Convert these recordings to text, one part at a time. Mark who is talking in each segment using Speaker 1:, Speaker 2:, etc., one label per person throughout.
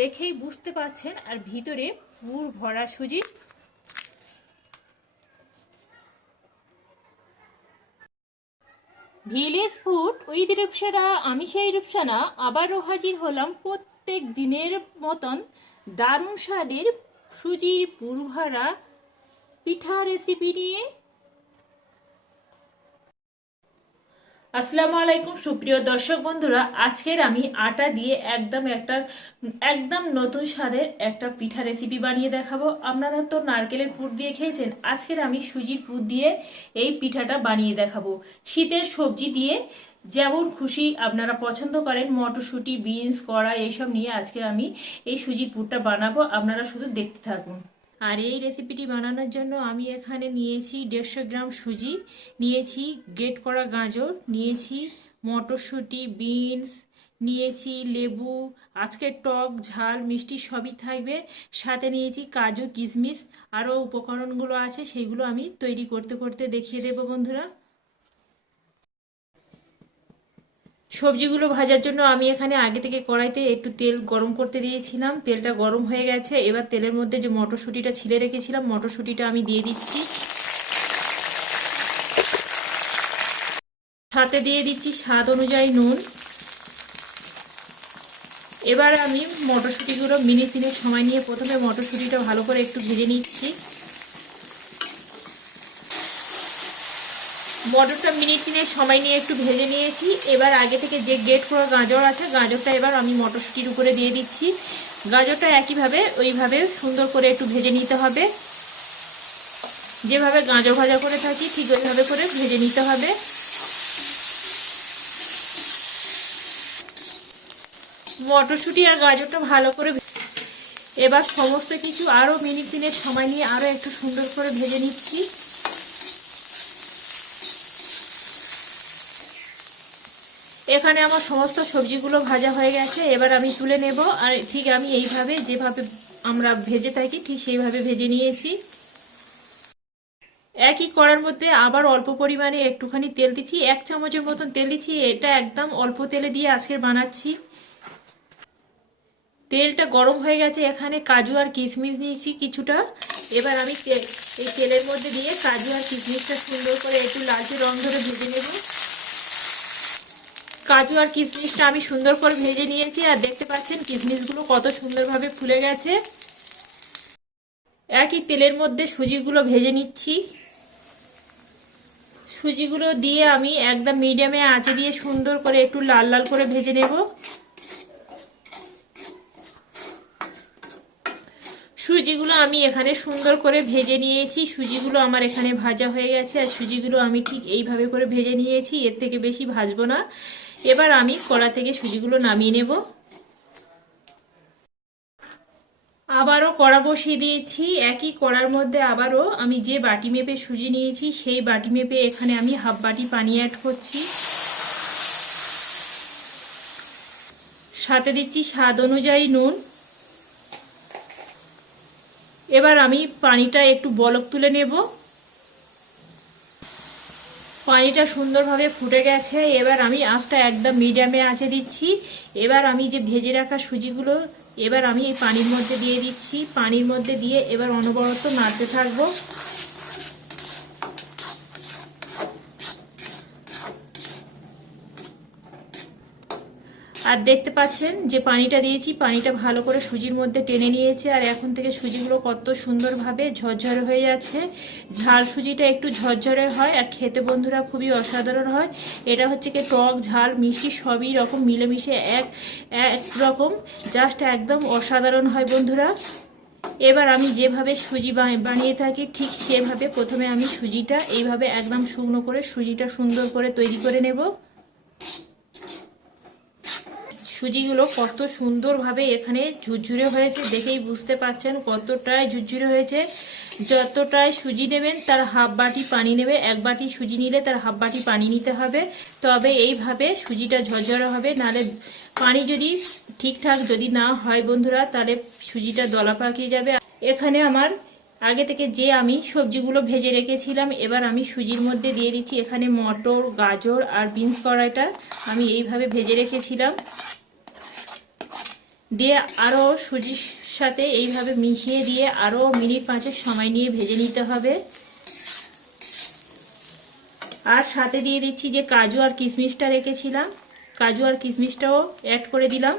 Speaker 1: দেখেই বুঝতে পারছেন আর ভিতরে পুর ভরা সুজি। ভিলেজ ফুড উইথ রূপসারা, আমি সেই রূপসানা, আবারও হাজির হলাম প্রত্যেক দিনের মতন দারুণ স্বাদের সুজির পুর ভরা পিঠা রেসিপি নিয়ে। আসসালামু আলাইকুম, সুপ্রিয় দর্শক বন্ধুরা। আজকের আমি আটা দিয়ে একদম একটা, একদম নতুন স্বাদের একটা পিঠা রেসিপি বানিয়ে দেখাবো। আপনারা তো নারকেলের পুর দিয়ে খেয়েছেন, আজকের আমি সুজির পুর দিয়ে এই পিঠাটা বানিয়ে দেখাবো। শীতের সবজি দিয়ে যেমন খুশি আপনারা পছন্দ করেন, মটরশুঁটি, বিনস কড়া এইসব নিয়ে আজকে আমি এই সুজির পুরটা বানাবো। আপনারা শুধু দেখতে থাকুন। আর এই রেসিপিটি বানানোর জন্য আমি এখানে নিয়েছি দেড়শো গ্রাম সুজি, নিয়েছি গ্রেট করা গাজর, নিয়েছি মটরশুঁটি, বিনস, নিয়েছি লেবু আজকে টক, ঝাল, মিষ্টি সবই থাকবে। সাথে নিয়েছি কাজু কিশমিশ, আরও উপকরণগুলো আছে, সেগুলো আমি তৈরি করতে করতে দেখিয়ে দেবো বন্ধুরা। সবজিগুলো ভাজার জন্য আমি এখানে আগে থেকে কড়াইতে একটু তেল গরম করতে দিয়েছিলাম। তেলটা গরম হয়ে গেছে। এবার তেলের মধ্যে যে মটরশুঁটিটা ছিলে রেখেছিলাম, মটরশুঁটিটা আমি দিয়ে দিচ্ছি। সাথে দিয়ে দিচ্ছি স্বাদ অনুযায়ী নুন। এবার আমি মটরশুঁটিগুলো মিনিট তিনের সময় নিয়ে প্রথমে মটরশুঁটিটা ভালো করে একটু ভেজে নিচ্ছি। মটরটা মিনিট তিনের সময় নিয়ে একটু ভেজে নিয়েছি। এবার আগে থেকে যে গেট করা গাজর আছে, গাজরটা এবার আমি মটরশুঁটির উপরে দিয়ে দিচ্ছি। গাজরটা একইভাবে, ওইভাবে সুন্দর করে একটু ভেজে নিতে হবে। যেভাবে গাজর ভাজা করে থাকি, ঠিক ওইভাবে করে ভেজে নিতে হবে। মটরশুঁটি আর গাজরটা ভালো করে এবার সমস্ত কিছু আরও মিনিট তিনের সময় নিয়ে আরও একটু সুন্দর করে ভেজে নিচ্ছি। এখানে আমার সমস্ত সবজিগুলো ভাজা হয়ে গেছে, এবার আমি তুলে নেব। আর ঠিক আমি এইভাবে, যেভাবে আমরা ভেজে থাকি, ঠিক সেইভাবে ভেজে নিয়েছি। একই করার মধ্যে আবার অল্প পরিমাণে একটুখানি তেল দিচ্ছি। এক চামচের মতন তেল দিচ্ছি, এটা একদম অল্প তেলে দিয়ে আজকে বানাচ্ছি। তেলটা গরম হয়ে গেছে, এখানে কাজু আর কিশমিশ নিয়েছি কিছুটা। এবার আমি এই তেলের মধ্যে দিয়ে কাজু আর কিশমিশটা সুন্দর করে একটু লালচে রং ধরে ভেজে নেব। কাজু আর কিশমিশটা আমি সুন্দর করে ভেজে নিয়েছি আর দেখতে পাচ্ছেন কিশমিশগুলো কত সুন্দরভাবে ফুলে গেছে। একই তেলের মধ্যে সুজিগুলো ভেজে নিচ্ছি। সুজিগুলো দিয়ে আমি একদম মিডিয়ামে আঁচে দিয়ে সুন্দর করে একটু লাল লাল করে ভেজে নেব। সুজিগুলো আমি এখানে সুন্দর করে ভেজে নিয়েছি। সুজিগুলো আমার এখানে ভাজা হয়ে গেছে আর সুজিগুলো আমি ঠিক এইভাবে করে ভেজে নিয়েছি। এর থেকে বেশি ভাজবো না। এবার আমি কড়া থেকে সুজিগুলো নামিয়ে নেব। আবারও কড়া বসিয়ে দিয়েছি। একই কড়ার মধ্যে আবারও আমি যে বাটি মেপে সুজি নিয়েছি, সেই বাটি মেপে এখানে আমি হাফ বাটি পানি অ্যাড করছি। সাথে দিচ্ছি স্বাদ অনুযায়ী নুন। এবার আমি পানিটা একটু বলক তুলে নেব। পানিটা সুন্দরভাবে ফুটে গেছে। এবার আমি আঁচটা একদম মিডিয়ামে আঁচে দিচ্ছি। এবার আমি যে ভেজে রাখা সুজিগুলো, এবার আমি এই পানির মধ্যে দিয়ে দিচ্ছি। পানির মধ্যে দিয়ে এবার অনবরত নাড়তে থাকব। আর দেখতে পাচ্ছেন যে পানিটা দিয়েছি, পানিটা ভালো করে সুজির মধ্যে টেনে নিয়েছে আর এখন থেকে সুজিগুলো কত সুন্দরভাবে ঝরঝরে হয়ে যাচ্ছে। ঝাল সুজিটা একটু ঝরঝরে হয় আর খেতে বন্ধুরা খুবই অসাধারণ হয়। এটা হচ্ছে কি টক ঝাল, মিষ্টি সবই রকম, মিলেমিশে এক এক রকম জাস্ট একদম অসাধারণ হয় বন্ধুরা। এবার আমি যেভাবে সুজি বানিয়ে থাকি ঠিক সেভাবে প্রথমে আমি সুজিটা এইভাবে একদম শুকনো করে সুজিটা সুন্দর করে তৈরি করে নেব। সুজিগুলো কত সুন্দরভাবে এখানে ঝুরঝুরে হয়েছে, দেখেই বুঝতে পারছেন কতটাই ঝুরঝুরে হয়েছে। যতটাই সুজি নেবেন, তার হাফ বাটি পানি নেবে। এক বাটি সুজি নিলে তার হাফ বাটি পানি নিতে হবে। তবে এইভাবে সুজিটা ঝরঝরে হবে। নালে পানি যদি ঠিকঠাক যদি না হয় বন্ধুরা তাহলে সুজিটা দলা পাকিয়ে যাবে। এখানে আমার আগে থেকে যে আমি সবজিগুলো ভেজে রেখেছিলাম, এবার আমি সুজির মধ্যে দিয়ে দিচ্ছি এখানে মটর, গাজর আর বিনস কড়াইটা। আমি এইভাবে ভেজে রেখেছিলাম। দিয়ে আরও সুজির সাথে এইভাবে মিশিয়ে দিয়ে আরও মিনিট পাঁচের সময় নিয়ে ভেজে নিতে হবে। আর সাথে দিয়ে দিচ্ছি যে কাজু আর কিশমিশটা রেখেছিলাম। কাজু আর কিশমিশটাও অ্যাড করে দিলাম।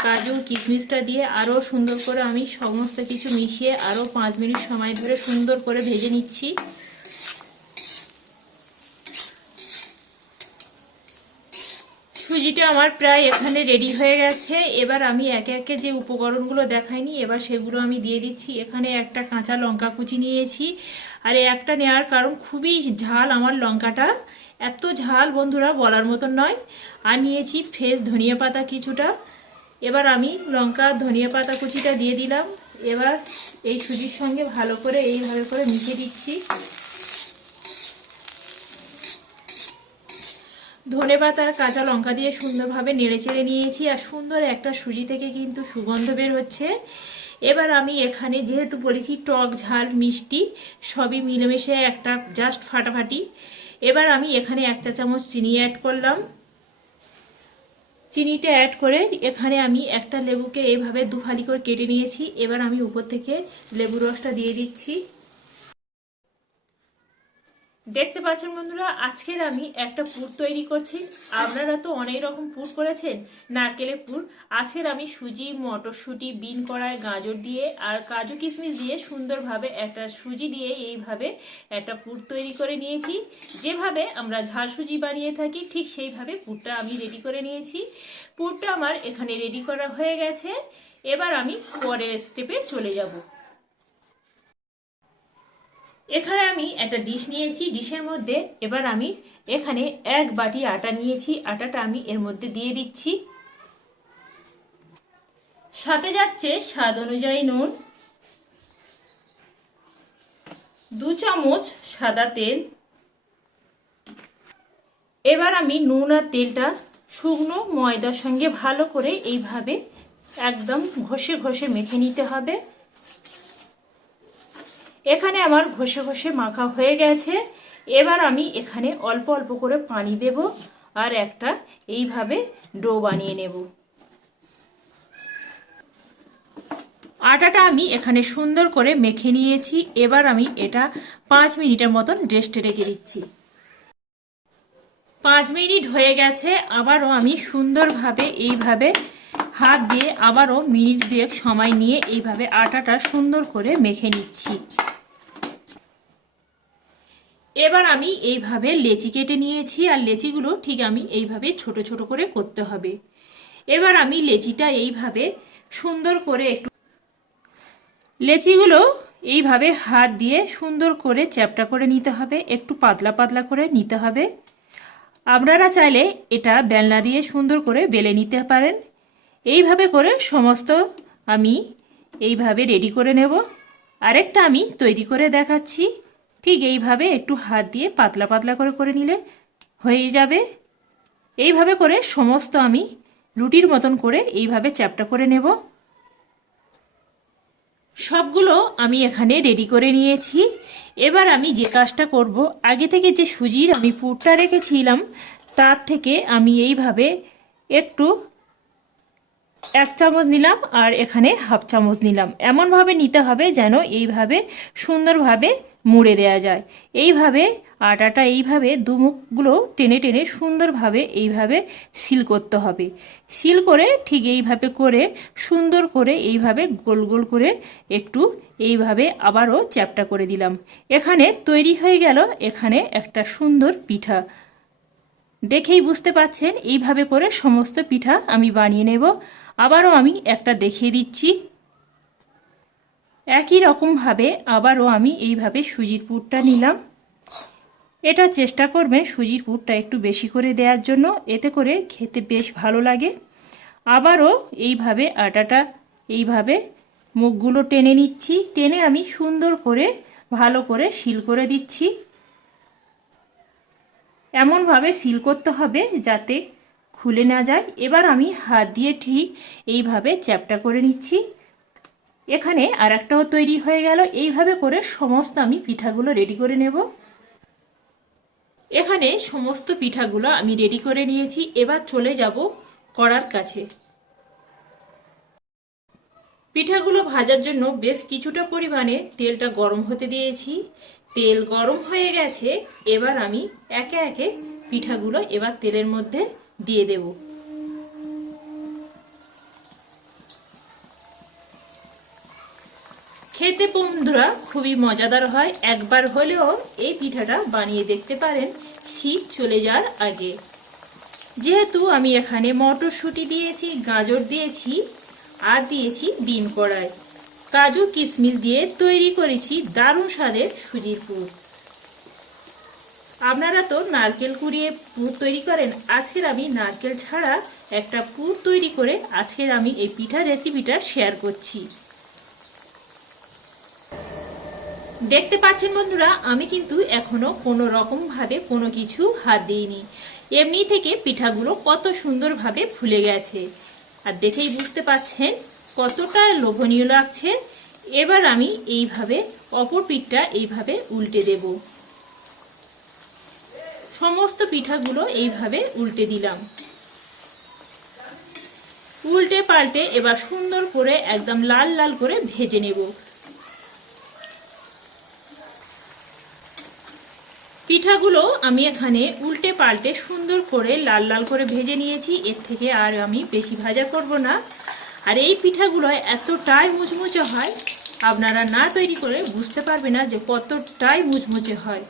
Speaker 1: কাজু, কিশমিশটা দিয়ে আরও সুন্দর করে আমি সমস্ত কিছু মিশিয়ে আরও পাঁচ মিনিট সময় ধরে সুন্দর করে ভেজে নিচ্ছি। সুজিটা আমার প্রায় এখানে রেডি হয়ে গেছে। এবার আমি একে একে যে উপকরণগুলো দেখাইনি, এবার সেগুলো আমি দিয়ে দিচ্ছি। এখানে একটা কাঁচা লঙ্কা কুচি নিয়েছি। আর একটা নেওয়ার কারণ, খুবই ঝাল আমার লঙ্কাটা। এত ঝাল বন্ধুরা বলার মতন নয়। আর নিয়েছি ফ্রেশ ধনিয়া পাতা কিছুটা। এবার আমি লঙ্কা, ধনিয়া পাতা কুচিটা দিয়ে দিলাম। এবার এই সুজির সঙ্গে ভালো করে এইভাবে করে মিশিয়ে দিচ্ছি। ধনে পাতা আর কাঁচা লঙ্কা দিয়ে সুন্দরভাবে নেড়েচেড়ে নিয়েছি আর সুন্দর একটা সুজি থেকে কিন্তু সুগন্ধ বের হচ্ছে। এবার আমি এখানে যেহেতু বলেছি টক, ঝাল, মিষ্টি সবই মিলেমিশে একটা জাস্ট ফাটাফাটি। এবার আমি এখানে এক চা চামচ চিনি অ্যাড করলাম। চিনিটা অ্যাড করে এখানে আমি একটা লেবুকে এইভাবে দুফালি করে কেটে নিয়েছি। এবার আমি উপর থেকে লেবুর রসটা দিয়ে দিচ্ছি। দেখতে পাচ্ছেন বন্ধুরা, আজকের আমি একটা পুর তৈরি করছি। আপনারা তো অনেক রকম পুর করেছেন, নারকেলের পুর। আজকের আমি সুজি, মটরশুঁটি, বিন কড়াই, গাজর দিয়ে আর কাজু কিশমিশ দিয়ে সুন্দরভাবে একটা সুজি দিয়ে এইভাবে একটা পুর তৈরি করে নিয়েছি। যেভাবে আমরা ঝাল সুজি বানিয়ে থাকি, ঠিক সেইভাবে পুরটা আমি রেডি করে নিয়েছি। পুরটা আমার এখানে রেডি করা হয়ে গেছে। এবার আমি পরের স্টেপে চলে যাব। এখানে আমি একটা ডিশ নিয়েছি ডিশের মধ্যে এবার আমি এখানে এক বাটি আটা নিয়েছি, আটাটা আমি এর মধ্যে দিয়ে দিচ্ছি। সাথে যাচ্ছে স্বাদ অনুযায়ী নুন, দু চামচ সাদা তেল। এবার আমি নুন আর তেলটা শুকনো ময়দার সঙ্গে ভালো করে এইভাবে একদম ঘষে ঘষে মেখে নিতে হবে। এখানে আমার ঘষে ঘষে মাখা হয়ে গেছে। এবার আমি এখানে অল্প অল্প করে পানি দেব আর একটা এইভাবে ডো বানিয়ে নেব। আটাটা আমি এখানে সুন্দর করে মেখে নিয়েছি। এবার আমি এটা পাঁচ মিনিটের মতন রেস্টে রেখে দিচ্ছি। পাঁচ মিনিট হয়ে গেছে। আবারও আমি সুন্দরভাবে এইভাবে হাত দিয়ে আবারও মিনিট দুয়েক সময় নিয়ে এইভাবে আটাটা সুন্দর করে মেখে নিচ্ছি। এবার আমি এইভাবে লেচি কেটে নিয়েছি, আর লেচিগুলো ঠিক আমি এইভাবে ছোট ছোট করে করতে হবে। এবার আমি লেচিটা এইভাবে সুন্দর করে একটু লেচিগুলো এইভাবে হাত দিয়ে সুন্দর করে চ্যাপটা করে নিতে হবে, একটু পাতলা পাতলা করে নিতে হবে। আপনারা চাইলে এটা বেলনা দিয়ে সুন্দর করে বেলে নিতে পারেন। এইভাবে করে সমস্ত আমি এইভাবে রেডি করে নেব। আরেকটা আমি তৈরি করে দেখাচ্ছি। ঠিক এইভাবে একটু হাত দিয়ে পাতলা পাতলা করে করে নিলে হয়ে যাবে। এইভাবে করে সমস্ত আমি রুটির মতন করে এইভাবে চ্যাপটা করে নেব। সবগুলো আমি এখানে রেডি করে নিয়েছি। এবার আমি যে কাজটা করব, আগে থেকে যে সুজির আমি পুরটা রেখেছিলাম, তার থেকে আমি এইভাবে একটু এক চামচ নিলাম আর এখানে হাফ চামচ নিলাম। এমনভাবে নিতে হবে যেন এইভাবে সুন্দরভাবে মুড়ে দেয়া যায়। এইভাবে আটাটা এইভাবে দুমুখগুলো টেনে টেনে সুন্দরভাবে এইভাবে সিল করতে হবে। সিল করে ঠিক এইভাবে করে সুন্দর করে এইভাবে গোল গোল করে একটু এইভাবে আবারও চ্যাপটা করে দিলাম। এখানে তৈরি হয়ে গেল এখানে একটা সুন্দর পিঠা। দেখেই বুঝতে পাচ্ছেন এইভাবে করে সমস্ত পিঠা আমি বানিয়ে নেব। আবারও আমি একটা দেখিয়ে দিচ্ছি। একই রকমভাবে আবারও আমি এইভাবে সুজির পুরটা নিলাম। এটা চেষ্টা করবেন সুজির পুরটা একটু বেশি করে দেওয়ার জন্য, এতে করে খেতে বেশ ভালো লাগে। আবারও এইভাবে আটাটা, এইভাবে মুখগুলো টেনে নিচ্ছি। টেনে আমি সুন্দর করে, ভালো করে শিল করে দিচ্ছি। এমনভাবে সিল করতে হবে যাতে খুলে না যায়। এবার আমি হাত দিয়ে ঠিক এইভাবে চ্যাপটা করে নিচ্ছি। এখানে আর একটাও তৈরি হয়ে গেল। এইভাবে করে সমস্ত আমি পিঠাগুলো রেডি করে নেব। এখানে সমস্ত পিঠাগুলো আমি রেডি করে নিয়েছি। এবার চলে যাব কড়ার কাছে। পিঠাগুলো ভাজার জন্য বেশ কিছুটা পরিমাণে তেলটা গরম হতে দিয়েছি। তেল গরম হয়ে গেছে, এবার আমি একে একে পিঠাগুলো এবার তেলের মধ্যে দিয়ে দেব। খেতে বন্ধুরা খুবই মজাদার হয়, একবার হলেও এই পিঠাটা বানিয়ে দেখতে পারেন, শীত চলে যাওয়ার আগে। যেহেতু আমি এখানে মটরশুঁটি দিয়েছি, গাজর দিয়েছি, আর দিয়েছি বিন কড়াই। কাজু কিশমিশ দিয়ে তৈরি করেছি দারুণ স্বাদের সুজির পুর। আপনারা তো নারকেল কুড়িয়ে পুর তৈরি করেন, আজকের আমি নারকেল ছাড়া একটা পুর তৈরি করে আজকের আমি এই পিঠা রেসিপিটা শেয়ার করছি। দেখতে পাচ্ছেন বন্ধুরা, আমি কিন্তু এখনও কোনো রকমভাবে কোনো কিছু হাত দিইনি। এমনি থেকে পিঠাগুলো কত সুন্দরভাবে ফুলে গেছে। আর দেখেই বুঝতে পাচ্ছেন কতটা লোভনীয় লাগছে, এবার আমি এইভাবে অপর পিঠটা এইভাবে উল্টে দেব। সমস্ত পিঠাগুলো এইভাবে উল্টে দিলাম। উল্টে পাল্টে এবার সুন্দর করে একদম লাল লাল করে ভেজে নেব। পিঠাগুলো আমি এখানে উল্টে পাল্টে সুন্দর করে লাল লাল করে ভেজে নিয়েছি, এর থেকে আর আমি বেশি ভাজা করব না। আর এই পিঠাগুলো এতটাই মুচমুচে হয়, আপনারা না তৈরি করে বুঝতে পারবে না যে কতটাই মুচমুচে হয়।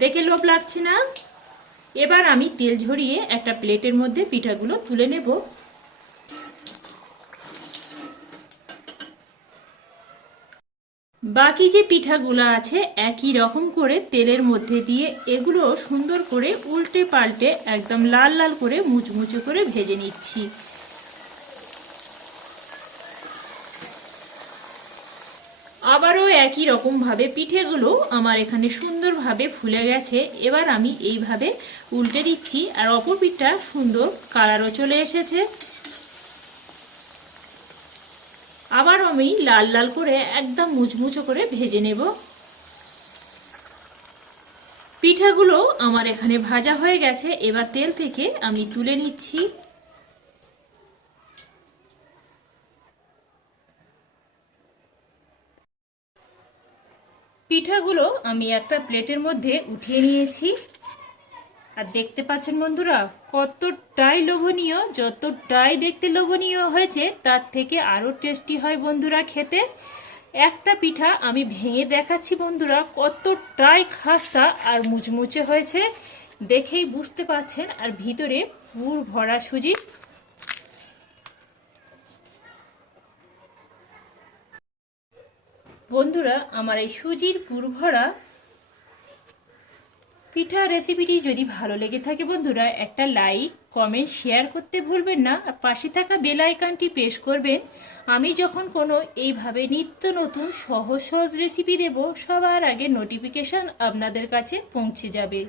Speaker 1: দেখে লোভ লাগছে না? এবার আমি তেল ঝরিয়ে একটা প্লেটের মধ্যে পিঠাগুলো তুলে নেব। বাকি যে পিঠাগুলো আছে, একই রকম করে তেলের মধ্যে দিয়ে এগুলো সুন্দর করে উল্টে পাল্টে একদম লাল লাল করে মুচমুচে করে ভেজে নিচ্ছি আবারও একই রকমভাবে পিঠেগুলো আমার এখানে সুন্দরভাবে ফুলে গেছে। এবার আমি এইভাবে উল্টে দিচ্ছি আর অপর পিঠটা সুন্দর কালারও চলে এসেছে। আবার আমি লাল লাল করে একদম মুচমুচো করে ভেজে নেব। পিঠাগুলো আমার এখানে ভাজা হয়ে গেছে। এবার তেল থেকে আমি তুলে নিচ্ছি। পিঠাগুলো আমি একটা প্লেটের মধ্যে উঠিয়ে নিয়েছি। আর দেখতে পাচ্ছেন বন্ধুরা, কতটাই লোভনীয়, যতটাই দেখতে লোভনীয় হয়েছে, তার থেকে আরও টেস্টি হয় বন্ধুরা খেতে। একটা পিঠা আমি ভেঙে দেখাচ্ছি বন্ধুরা, কতটাই খাস্তা আর মুচমুচে হয়েছে, দেখেই বুঝতে পারছেন। আর ভিতরে পুর ভরা সুজি বন্ধুরা, আমার এই সুজির পুরভরা পিঠা রেসিপিটি যদি ভালো লেগে থাকে বন্ধুরা, একটা লাইক কমেন্ট শেয়ার করতে ভুলবেন না। আর পাশে থাকা বেল আইকনটি প্রেস করবেন। আমি যখন কোনো এইভাবে নিত্য নতুন সহজ সহজ রেসিপি দেব, সবার আগে নোটিফিকেশান আপনাদের কাছে পৌঁছে যাবে।